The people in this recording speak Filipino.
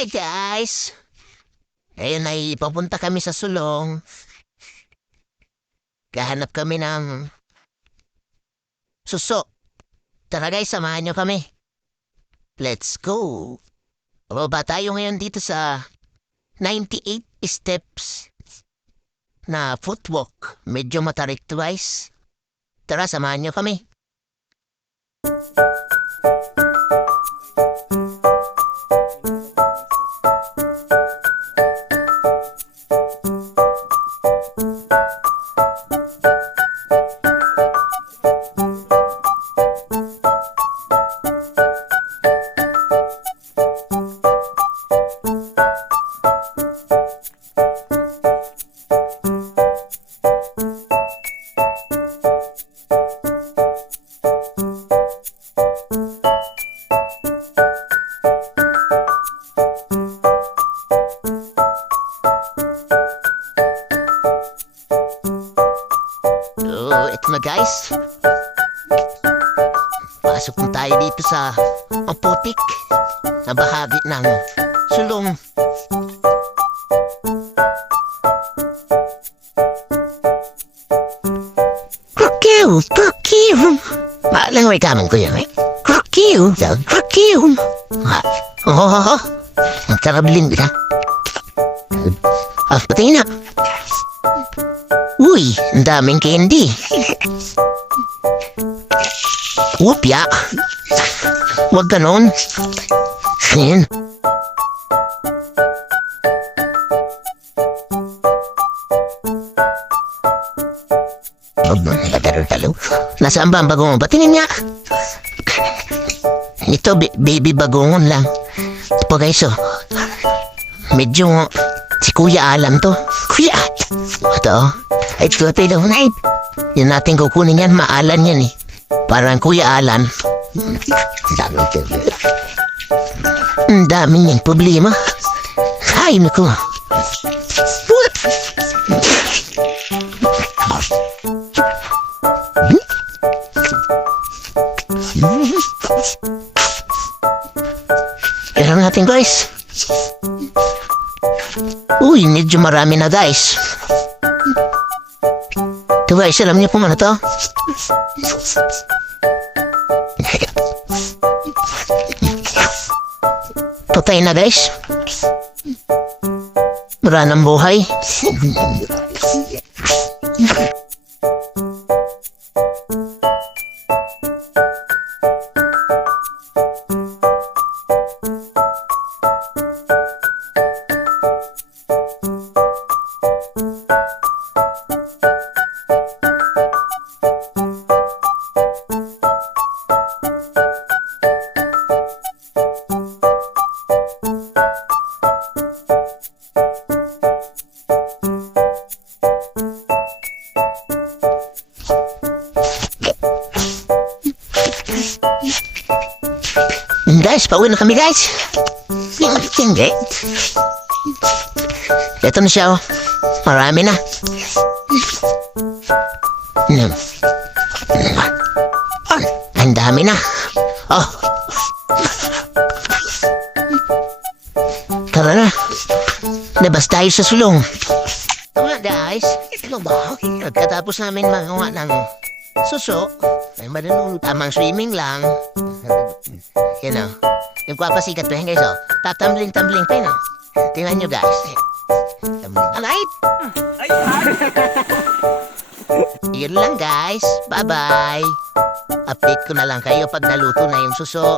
Hi guys! Ngayon ay papunta kami sa sulong. Kahanap kami ng suso. Tara guys, samahan nyo kami. Let's go! Bababa tayo ngayon dito sa 98 steps na footwalk. Medyo matarik twice. Tara, samahan nyo kami. So, ito na guys. Pasok na tayo dito sa ang putik na bahagi ng sulong. Krokiw! Krokiw! Maalang may kamang ko yan eh. Krokiw! Krokiw! Ha? Oo, oo, oo. Ang tarablin ka. Ah, patay na. Uy, ang daming candy. Wupya. Huwag ganon. Yan. Talo. Nasaan ba ang bagongon? Batingin nga. Ito, bi- baby bagongon lang. Ito po guys, oh. Medyo si Kuya Alan to. Kuya! Ito, oh. Ito, ito, ito. Yan natin kukunin yan, maalan yan eh. Parang Kuya Alan. Ang dami niyang problema. Ay, naku. Pero natin guys. Uy, medyo marami na guys. Ito guys, alam niyo kung ano to? Patay na guys. Wala ng buhay. Guys, pauwi na kami guys. Hindi. Ito na siya oh. Marami na. Hmm. Ang dami na. Oh. Tara na. Labas tayo sa sulong. Tama guys. Ito ba? Pagkatapos namin magawa ng suso, ay marunong tamang swimming lang. Yan o. Nagpapasikat pa yan guys o. Tatambling-tambling pa yun o. Tingnan nyo guys. Alright? Yun lang guys. Bye-bye. Update ko na lang kayo pag naluto na yung suso.